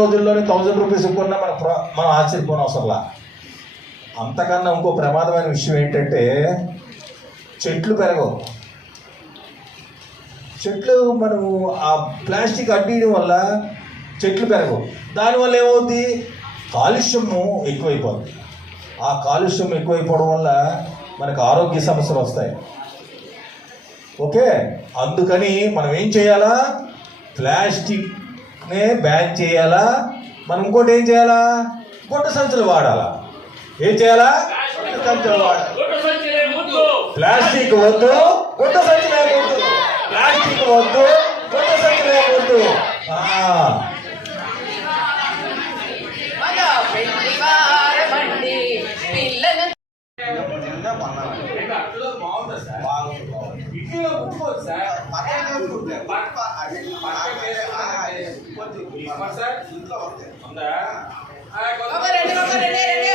రోజుల్లోనే 1000 రూపీస్ కొన్నా మనం ఆశ్చర్యపోవడం అవసరంలా. అంతకన్నా ఇంకో ప్రమాదమైన విషయం ఏంటంటే చెట్లు పెరగవు. చెట్లు మనము ఆ ప్లాస్టిక్ అడ్డీయడం వల్ల చెట్లు పెరగవు. దానివల్ల ఏమవుతుంది, కాలుష్యము ఎక్కువైపోతుంది. ఆ కాలుష్యం ఎక్కువైపోవడం వల్ల మనకు ఆరోగ్య సమస్యలు వస్తాయి. ఓకే, అందుకని మనం ఏం చేయాలా, ప్లాస్టిక్నే బ్యాన్ చేయాలా. మనం ఇంకోటి ఏం చేయాలా, గుడ్డ సంచులు వాడాలా. ఏం చేయాలా, గుడ్డ సంచులు వాడాలి. ప్లాస్టిక్ వద్దు, గుడ్డ సంచులే వద్దు. ప్లాస్టిక్ వద్దు, గుడ్డ సంచులే వద్దు.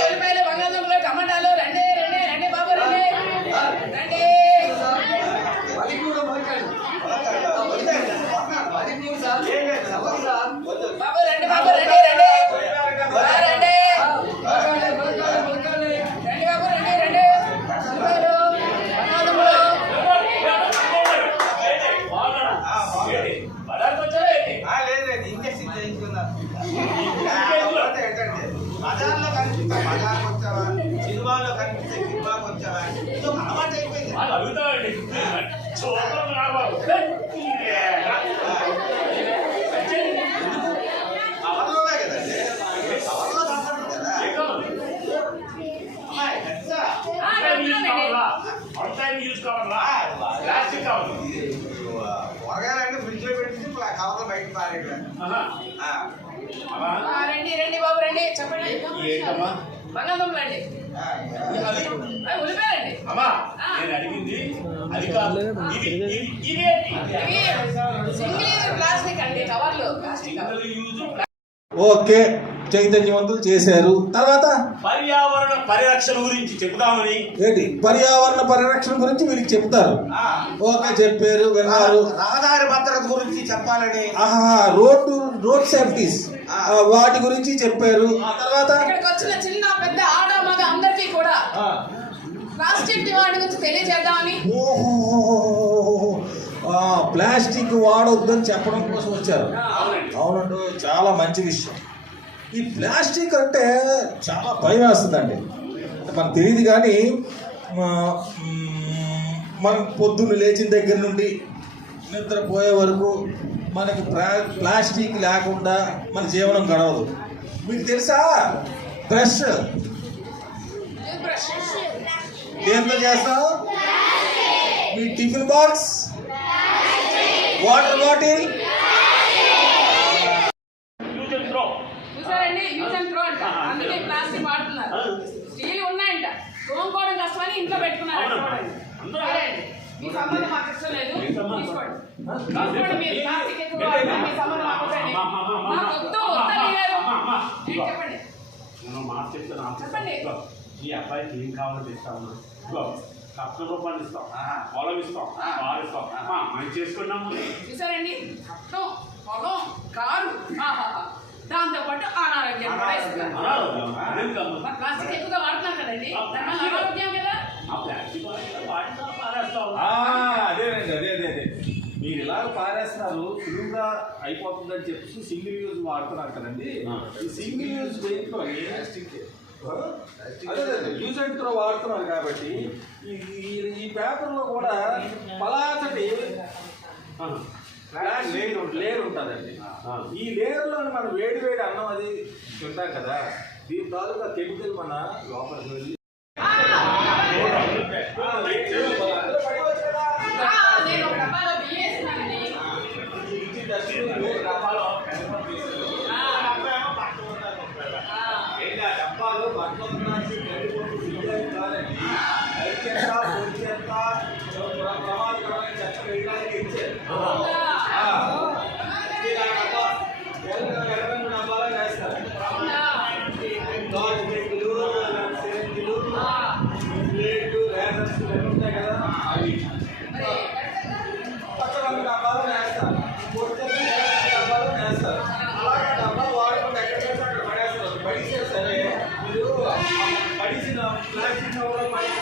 ఉల్లిపాయలు, బంగాళదుంపలు, టమాటాలు రండి రండి రండి బాబు రండి రండి. బాబు రండి బాబు రండి రండి రండి రండి బాబు రండి రండి. ఉల్లిపాయలు, బంగాళదుంపలు. బజార్లో కనిపిస్తా, బజార్కి వచ్చావా, సినిమాలో కనిపిస్తే సినిమాకి వచ్చావా, ఇది ఒక అలవాటు అయిపోయింది. కవర్లోనే కదండి, కవర్లో కనపడుతుంది కదా. కూరగాయలన్నీ ఫ్రిడ్జ్ లో పెట్టి కవర్లో బయట పారేయడం. రండి రండి బాబు రండి, చెప్పండి. బంగాళదుంపలు అండి, ఉల్లిపాయలండి. సింగిల్ ప్లాస్టిక్ అండి, కవర్లు ప్లాస్టిక్. ఓకే, చైతన్యవంతులు చేశారు. తర్వాత పర్యావరణ పరిరక్షణ గురించి చెప్తామని. ఏంటి పర్యావరణ పరిరక్షణ గురించి వీళ్ళకి చెప్తారు. ఓకే, చెప్పారు, విన్నారు. రహదారి భద్రత గురించి చెప్పాలని, రోడ్ సేఫ్టీస్ వాటి గురించి చెప్పారు. ఆ తర్వాత ఇక్కడికి వచ్చిన చిన్న పెద్ద ఆడ మగ అందరికీ కూడా ప్లాస్టిక్ వాడి గురించి తెలియజేద్దామని. ప్లాస్టిక్ వాడొద్దని చెప్పడం కోసం వచ్చారు. అవునండి, చాలా మంచి విషయం. ఈ ప్లాస్టిక్ అంటే చాలా భయం వేస్తుందండి. మనకు తెలియదు కానీ మనం పొద్దున్న లేచిన దగ్గర నుండి నిద్రపోయే వరకు మనకి ప్లాస్టిక్ లేకుండా మన జీవనం గడవదు. మీకు తెలుసా, బ్రష్ దేంతో చేస్తాం? మీ టిఫిన్ బాక్స్, వాటర్ బాటిల్. చూసారండి, యూజ్ అండ్ త్రో అంట. అందుకే ప్లాస్టిక్ వాడుతున్నారు. స్టీల్ ఉన్నాయంట, తోముకోవడం కష్టమని ఇంట్లో పెట్టుకున్నారు. మీ సంబంధం మాకు ఇష్టం లేదు, తీసుకోండి తీసుకోండి. మీరు ప్లాస్టిక్ ఎక్కువ వాడుతున్నారు, మీ సంబంధం మాకు వద్దండి. మాకు వద్దు వద్దని చెప్పండి చెప్పండి. ఈ అబ్బాయికి ఏం కావాలో తెస్తామన్నా, ₹1,00,000 ఇస్తాం, పొలం ఇస్తాం, కారు ఇస్తాం, మనం చేసుకున్నాము. చూసారండి, కట్టం, పొలం, కారు, దాంతో పాటు అనారోగ్యం కూడా ఇస్తున్నారు. ప్లాస్టిక్ ఎక్కువగా వాడుతున్నారు కదండి, దానివల్ల అనారోగ్యం కదా. అదే మీరు ఇలా పారేస్తున్నారు, సులువుగా అయిపోతుందని చెప్పి సింగిల్ యూజ్ వాడుతున్నారు కదండి. ఈ సింగిల్ యూజ్ దేంట్లో యూజ్ అండ్ త్రో వాడుతున్నారు కాబట్టి ఈ పేపర్లో కూడా పలాసటి లేయర్ ఉంటుందండి. ఈ లేయర్లో మనం వేడి అన్నం అది తింటాం కదా, దీని తాలూకా కెమికల్ మన లోపలికి వెళ్ళి డబ్బాలు బట్టలు ప్రమాదకరమైన చెత్త వేయడానికి ఇచ్చారు. డబ్బాలో వేస్తారు. ప్లేట్లు, రేజర్స్ ఉంటాయి కదా. కడిసిన ప్లాస్టిక్ కవర్లో పైన